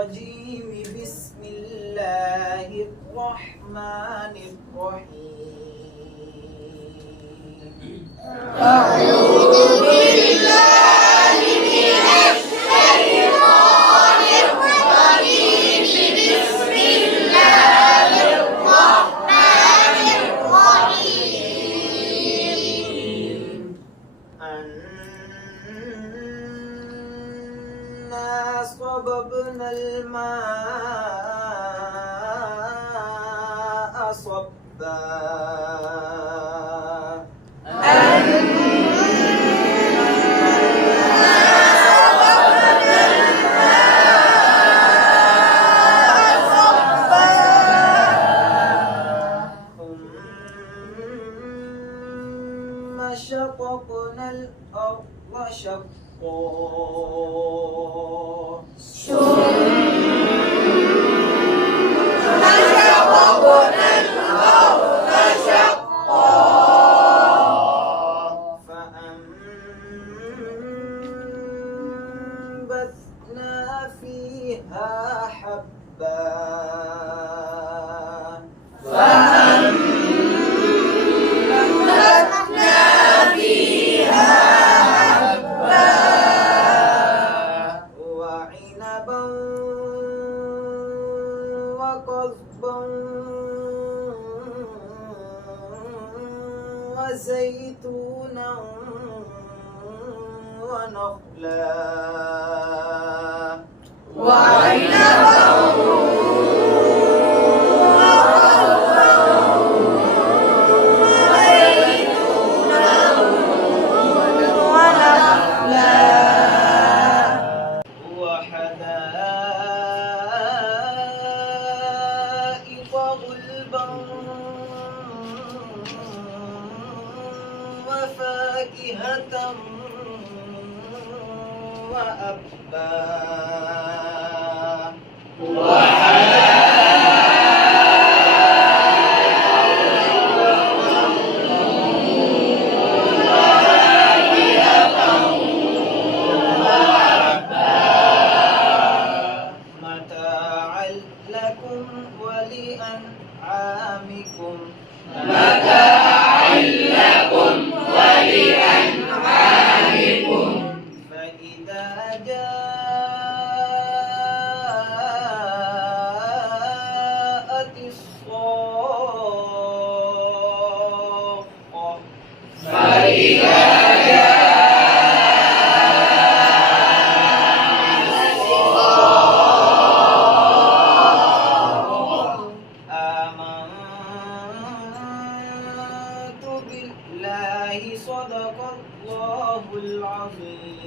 الرجيم بسم الله الرحمن الرحيم أعوذ بالله من الشيطان الرجيم بسم الله الرحمن الرحيم أنا صببنا الماء صبا ثم شققنا الأرض شقا فأنبتنا فيها حبا وعنبا وقضبا وزيتونا ونخلا وحدائق غلبا وفاكهة وأبا متاعا لكم ولأنعامكم فإذا جاءت الصاخة آمنت بالله صدق الله العظيم